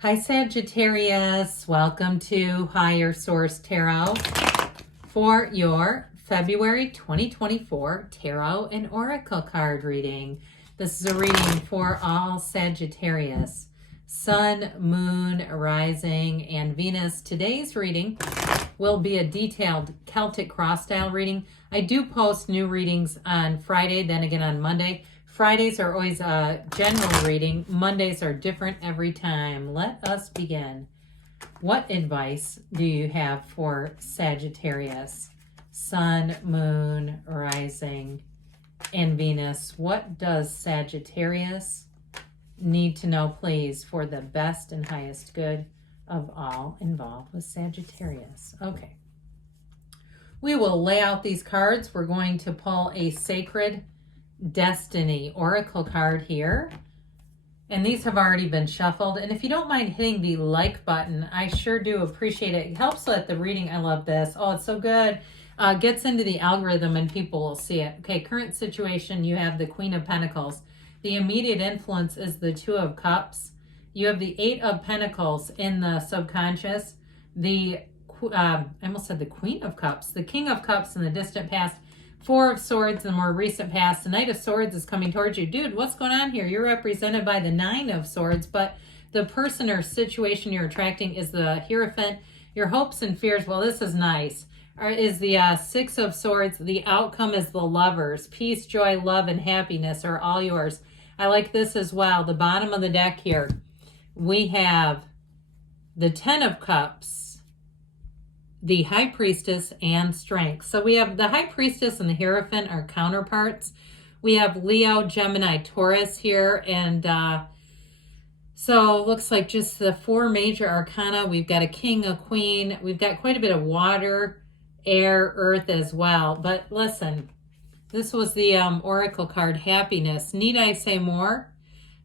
Hi Sagittarius, welcome to Higher Source Tarot for your February 2024 Tarot and Oracle card reading. This is a reading for all Sagittarius, Sun, Moon, Rising, and Venus. Today's reading will be a detailed Celtic cross style reading. I do post new readings on Friday, then again on Monday. Fridays are always a general reading. Mondays are different every time. Let us begin. What advice do you have for Sagittarius? Sun, Moon, Rising, and Venus. What does Sagittarius need to know, please, for the best and highest good of all involved with Sagittarius? Okay. We will lay out these cards. We're going to pull a Sacred Destiny Oracle card here. And these have already been shuffled. And if you don't mind hitting the like button, I sure do appreciate it. It helps with the reading. I love this. Oh, it's so good. Gets into the algorithm and people will see it. Okay, current situation, you have the Queen of Pentacles. The immediate influence is the Two of Cups. You have the Eight of Pentacles in the subconscious. I almost said the Queen of Cups. The King of Cups in the distant past. Four of Swords in the more recent past. The Knight of Swords is coming towards you. Dude, what's going on here? You're represented by the Nine of Swords, but the person or situation you're attracting is the Hierophant. Your hopes and fears, well, this is nice, is the Six of Swords. The outcome is the Lovers. Peace, joy, love, and happiness are all yours. I like this as well. The bottom of the deck here, we have the Ten of Cups, the High Priestess, and Strength. So we have the High Priestess and the Hierophant are counterparts. We have Leo, Gemini, Taurus here. And so it looks like just the four major arcana. We've got a king, a queen. We've got quite a bit of water, air, earth as well. But listen, this was the Oracle card, Happiness. Need I say more?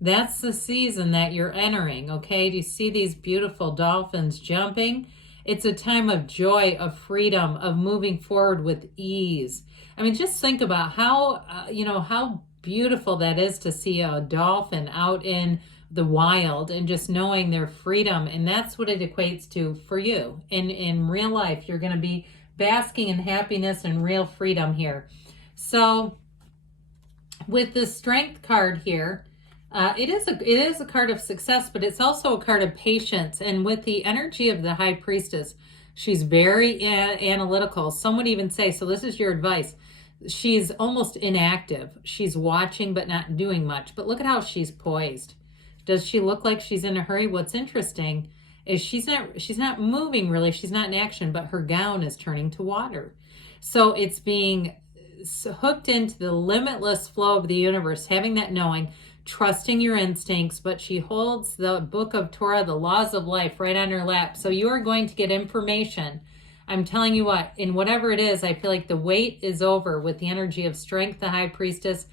That's the season that you're entering, okay? Do you see these beautiful dolphins jumping? It's a time of joy, of freedom, of moving forward with ease. I mean, just think about how, how beautiful that is to see a dolphin out in the wild and just knowing their freedom. And that's what it equates to for you. In real life, you're going to be basking in happiness and real freedom here. So with the Strength card here, it is a card of success, but it's also a card of patience. And with the energy of the High Priestess, she's very analytical. Some would even say, so this is your advice, she's almost inactive. She's watching but not doing much. But look at how she's poised. Does she look like she's in a hurry? What's interesting is she's not moving really. She's not in action, but her gown is turning to water. So it's being hooked into the limitless flow of the universe, having that knowing, trusting your instincts, but she holds the book of Torah, the laws of life, right on her lap. So you are going to get information. I'm telling you what, in whatever it is, I feel like the wait is over with the energy of Strength, the High Priestess,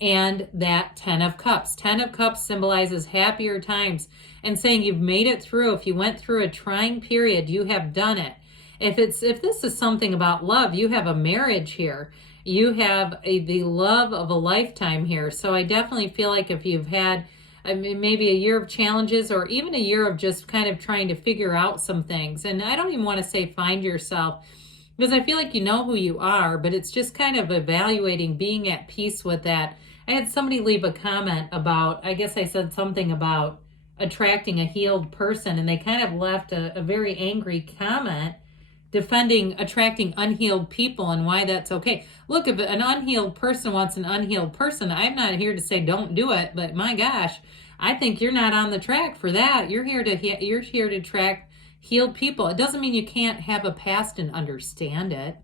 and that Ten of Cups. Ten of Cups symbolizes happier times and saying you've made it through. If you went through a trying period, you have done it. If this is something about love, you have a marriage here. You have the love of a lifetime here. So I definitely feel like if you've had maybe a year of challenges or even a year of just kind of trying to figure out some things, and I don't even want to say find yourself, because I feel like you know who you are, but it's just kind of evaluating, being at peace with that. I had somebody leave a comment about, I guess I said something about attracting a healed person, and they kind of left a very angry comment defending attracting unhealed people and why that's okay. Look, if an unhealed person wants an unhealed person, I'm not here to say don't do it, but my gosh, I think you're not on the track for that. You're here to attract healed people. It doesn't mean you can't have a past and understand it,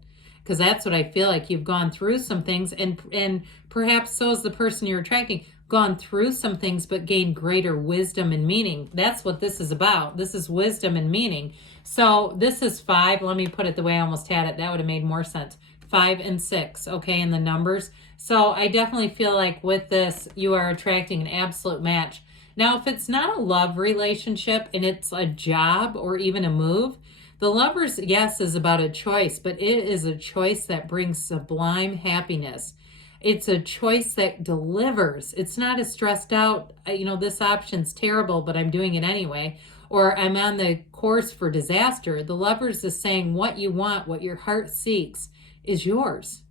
because that's what I feel like. You've gone through some things, and perhaps so is the person you're attracting, gone through some things but gained greater wisdom and meaning. That's what this is about. This is wisdom and meaning. So this is 5. Let me put it the way I almost had it. That would have made more sense. 5 and 6, okay, in the numbers. So I definitely feel like with this, you are attracting an absolute match. Now, if it's not a love relationship and it's a job or even a move, the Lovers, yes, is about a choice, but it is a choice that brings sublime happiness. It's a choice that delivers. It's not a stressed out, this option's terrible, but I'm doing it anyway. Or I'm on the course for disaster. The Lovers is saying what you want, what your heart seeks is yours.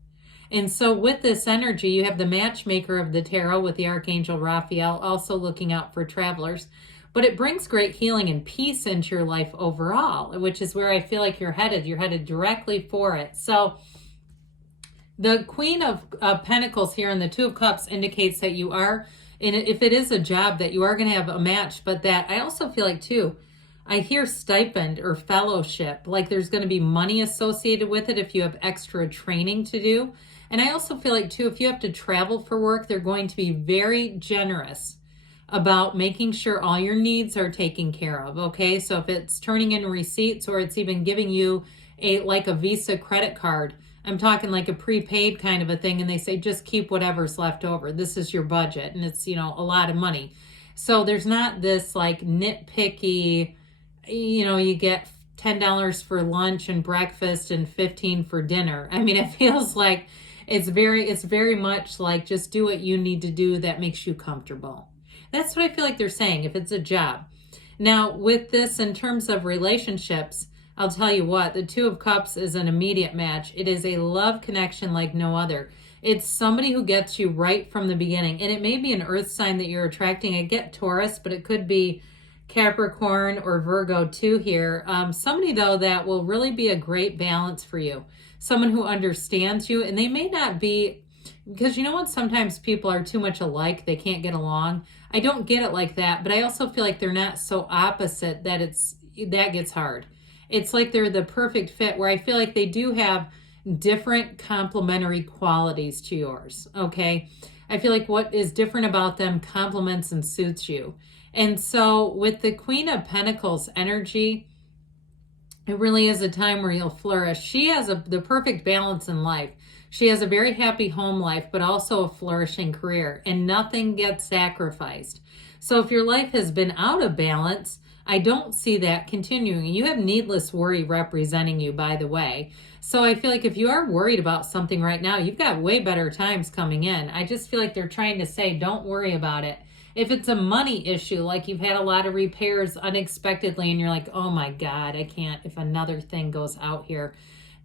And so with this energy, you have the matchmaker of the tarot with the Archangel Raphael, also looking out for travelers. But it brings great healing and peace into your life overall, which is where I feel like you're headed. You're headed directly for it. So the Queen of Pentacles here and the Two of Cups indicates that you are, and if it is a job, that you are going to have a match. But that I also feel like too, I hear stipend or fellowship, like there's going to be money associated with it if you have extra training to do. And I also feel like too, if you have to travel for work, they're going to be very generous about making sure all your needs are taken care of. Okay. So if it's turning in receipts or it's even giving you like a Visa credit card, I'm talking like a prepaid kind of a thing. And they say, just keep whatever's left over. This is your budget. And it's, a lot of money. So there's not this like nitpicky, you get $10 for lunch and breakfast and $15 for dinner. I mean, it feels like it's very much like just do what you need to do that makes you comfortable. That's what I feel like they're saying if it's a job. Now, with this in terms of relationships, I'll tell you what, the Two of Cups is an immediate match. It is a love connection like no other. It's somebody who gets you right from the beginning. And it may be an earth sign that you're attracting. I get Taurus, but it could be Capricorn or Virgo too here. Somebody though that will really be a great balance for you. Someone who understands you, and they may not be, because when sometimes people are too much alike, they can't get along. I don't get it like that, but I also feel like they're not so opposite that that gets hard. It's like they're the perfect fit where I feel like they do have different complementary qualities to yours. Okay. I feel like what is different about them complements and suits you. And so with the Queen of Pentacles energy, it really is a time where you'll flourish. She has the perfect balance in life. She has a very happy home life, but also a flourishing career, and nothing gets sacrificed. So if your life has been out of balance, I don't see that continuing. You have needless worry representing you, by the way. So I feel like if you are worried about something right now, you've got way better times coming in. I just feel like they're trying to say, don't worry about it. If it's a money issue, like you've had a lot of repairs unexpectedly and you're like, oh my God, I can't, if another thing goes out here,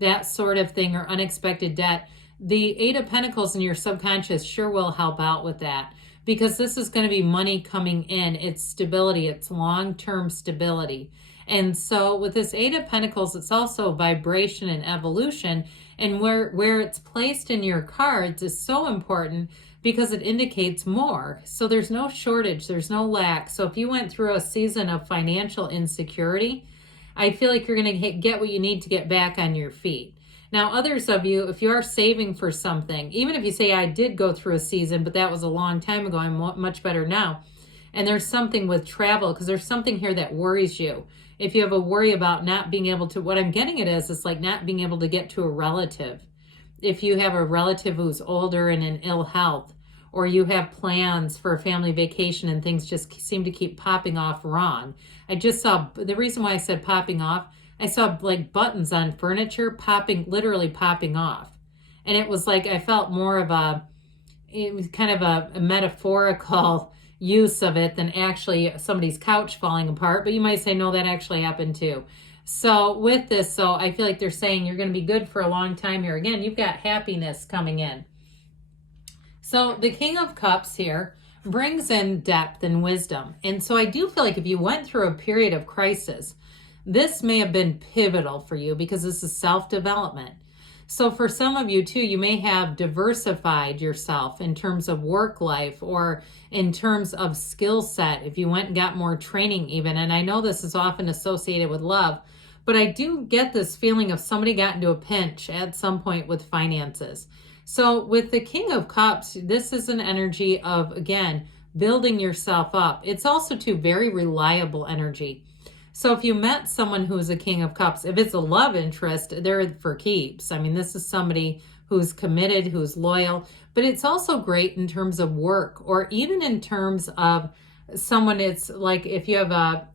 that sort of thing, or unexpected debt, the Eight of Pentacles in your subconscious sure will help out with that, because this is going to be money coming in. It's stability. It's long-term stability. And so with this Eight of Pentacles, it's also vibration and evolution. And where it's placed in your cards is so important because it indicates more. So there's no shortage, there's no lack. So if you went through a season of financial insecurity, I feel like you're going to get what you need to get back on your feet. Now, others of you, if you are saving for something, even if you say, I did go through a season, but that was a long time ago, I'm much better now. And there's something with travel, because there's something here that worries you. If you have a worry about not being able to, what I'm getting at is, it's like not being able to get to a relative. If you have a relative who's older and in ill health, or you have plans for a family vacation and things just seem to keep popping off wrong. I just saw, the reason why I said popping off, I saw like buttons on furniture literally popping off. And it was like, I felt more of it was kind of a metaphorical use of it than actually somebody's couch falling apart. But you might say, no, that actually happened too. So with this, so I feel like they're saying you're going to be good for a long time here. Again, you've got happiness coming in. So the King of Cups here brings in depth and wisdom. And so I do feel like if you went through a period of crisis, this may have been pivotal for you because this is self-development. So for some of you too, you may have diversified yourself in terms of work life or in terms of skill set. If you went and got more training even, and I know this is often associated with love, but I do get this feeling of somebody got into a pinch at some point with finances. So with the King of Cups, this is an energy of, again, building yourself up. It's also too very reliable energy. So if you met someone who's a King of Cups, if it's a love interest, they're for keeps. I mean, this is somebody who's committed, who's loyal, but it's also great in terms of work, or even in terms of someone. It's like if you have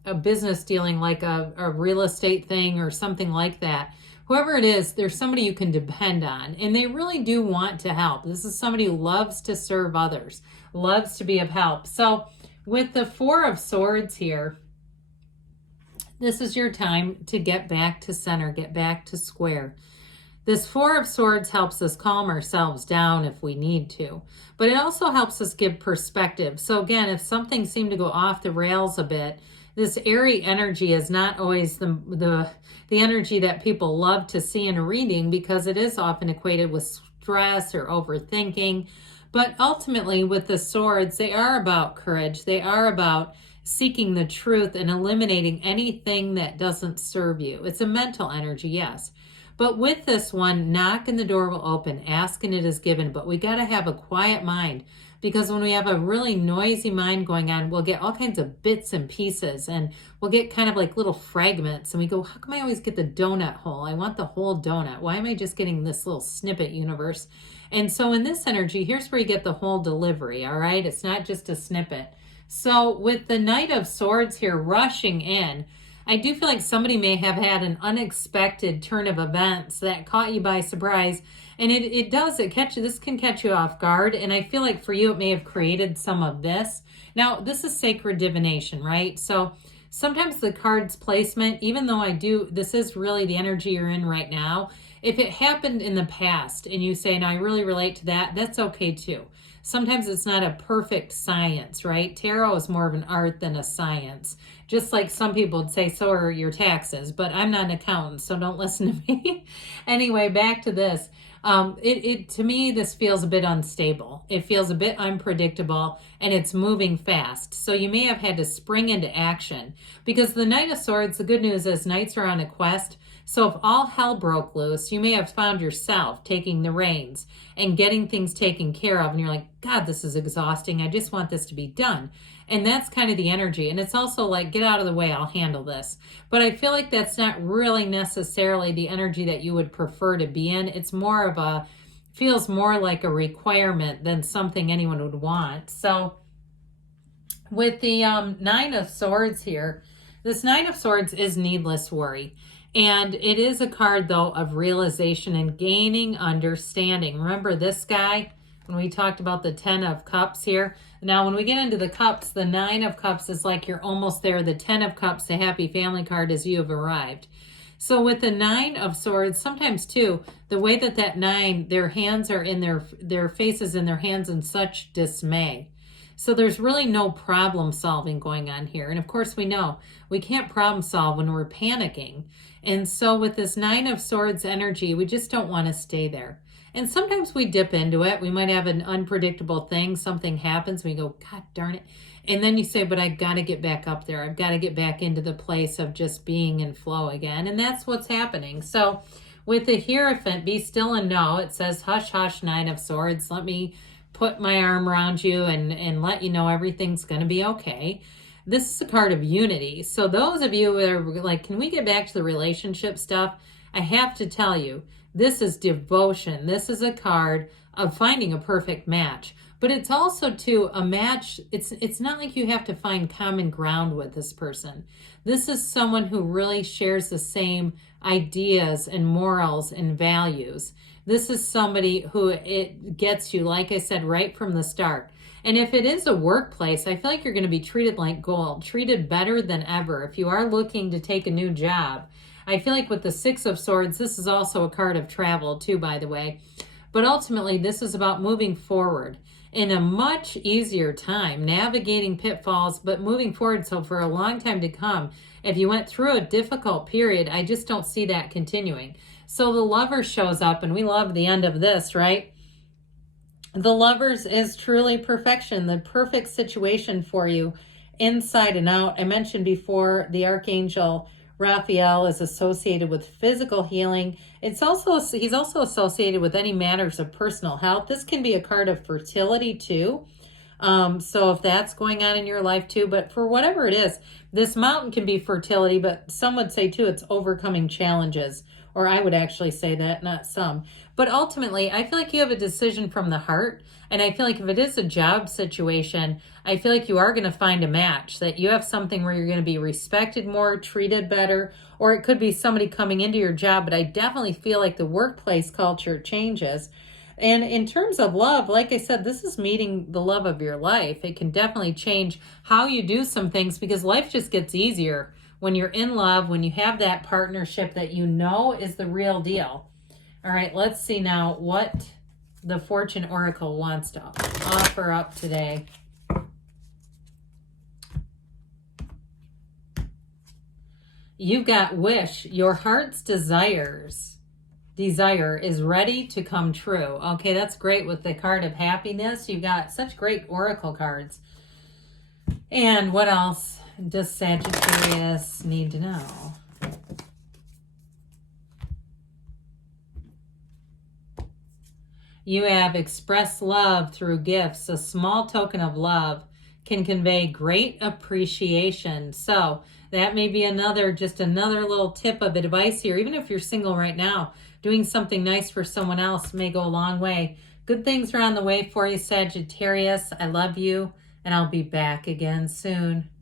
a business dealing, like a real estate thing or something like that, whoever it is, there's somebody you can depend on, and they really do want to help. This is somebody who loves to serve others, loves to be of help. So with the Four of Swords here, this is your time to get back to center, get back to square. This Four of Swords helps us calm ourselves down if we need to, but it also helps us give perspective. So again, if something seemed to go off the rails a bit, this airy energy is not always the energy that people love to see in a reading, because it is often equated with stress or overthinking. But ultimately with the swords, they are about courage. They are about seeking the truth and eliminating anything that doesn't serve you. It's a mental energy, yes. But with this one, knock and the door will open, ask and it is given. But we got to have a quiet mind, because when we have a really noisy mind going on, we'll get all kinds of bits and pieces, and we'll get kind of like little fragments. And we go, how come I always get the donut hole? I want the whole donut. Why am I just getting this little snippet universe? And so in this energy, here's where you get the whole delivery, all right? It's not just a snippet. So with the Knight of Swords here rushing in, I do feel like somebody may have had an unexpected turn of events that caught you by surprise. And this can catch you off guard. And I feel like for you, it may have created some of this. Now, this is sacred divination, right? So sometimes the card's placement, even though this is really the energy you're in right now, if it happened in the past and you say, no, I really relate to that, that's okay too. Sometimes it's not a perfect science, right? Tarot is more of an art than a science. Just like some people would say, so are your taxes, but I'm not an accountant, so don't listen to me. Anyway, back to this. To me, this feels a bit unstable. It feels a bit unpredictable, and it's moving fast. So you may have had to spring into action, because the Knight of Swords, the good news is knights are on a quest. So if all hell broke loose, you may have found yourself taking the reins and getting things taken care of. And you're like, God, this is exhausting. I just want this to be done. And that's kind of the energy. And it's also like, get out of the way, I'll handle this. But I feel like that's not really necessarily the energy that you would prefer to be in. It's more of feels more like a requirement than something anyone would want. So with the Nine of Swords here, this Nine of Swords is needless worry. And it is a card, though, of realization and gaining understanding. Remember this guy, when we talked about the 10 of Cups here? Now, when we get into the Cups, the 9 of Cups is like you're almost there. The 10 of Cups, the happy family card, is you have arrived. So with the 9 of Swords, sometimes, too, the way that 9, their hands are in their faces and their hands in such dismay. So there's really no problem solving going on here. And of course, we know we can't problem solve when we're panicking. And so with this 9 of Swords energy, we just don't want to stay there. And sometimes we dip into it. We might have an unpredictable thing. Something happens. We go, God darn it. And then you say, but I've got to get back up there. I've got to get back into the place of just being in flow again. And that's what's happening. So with the Hierophant, be still and know. It says, hush, hush, 9 of Swords. Let me put my arm around you and let you know everything's going to be okay. This is a card of unity. So those of you that are like, can we get back to the relationship stuff? I have to tell you, this is devotion. This is a card of finding a perfect match. But it's also too a match. It's not like you have to find common ground with this person. This is someone who really shares the same ideas and morals and values. This is somebody who it gets you, like I said, right from the start. And if it is a workplace, I feel like you're going to be treated like gold, treated better than ever. If you are looking to take a new job, I feel like with the 6 of Swords, this is also a card of travel too, by the way. But ultimately, this is about moving forward in a much easier time, navigating pitfalls, but moving forward. So for a long time to come, if you went through a difficult period, I just don't see that continuing. So the Lover shows up, and we love the end of this, right? The Lovers is truly perfection, the perfect situation for you inside and out. I mentioned before the Archangel Raphael is associated with physical healing. He's also associated with any matters of personal health. This can be a card of fertility too. So if that's going on in your life too, but for whatever it is, this mountain can be fertility, but some would say too, it's overcoming challenges. Or I would actually say that, not some. But ultimately, I feel like you have a decision from the heart. And I feel like if it is a job situation, I feel like you are going to find a match, that you have something where you're going to be respected more, treated better, or it could be somebody coming into your job. But I definitely feel like the workplace culture changes. And in terms of love, like I said, this is meeting the love of your life. It can definitely change how you do some things because life just gets easier when you're in love, when you have that partnership that you know is the real deal. All right, let's see now what the Fortune Oracle wants to offer up today. You've got wish, your heart's desire is ready to come true. Okay, that's great with the card of happiness. You've got such great oracle cards. And what else does Sagittarius need to know? You have expressed love through gifts. A small token of love can convey great appreciation. So that may be just another little tip of advice here. Even if you're single right now, doing something nice for someone else may go a long way. Good things are on the way for you, Sagittarius. I love you, and I'll be back again soon.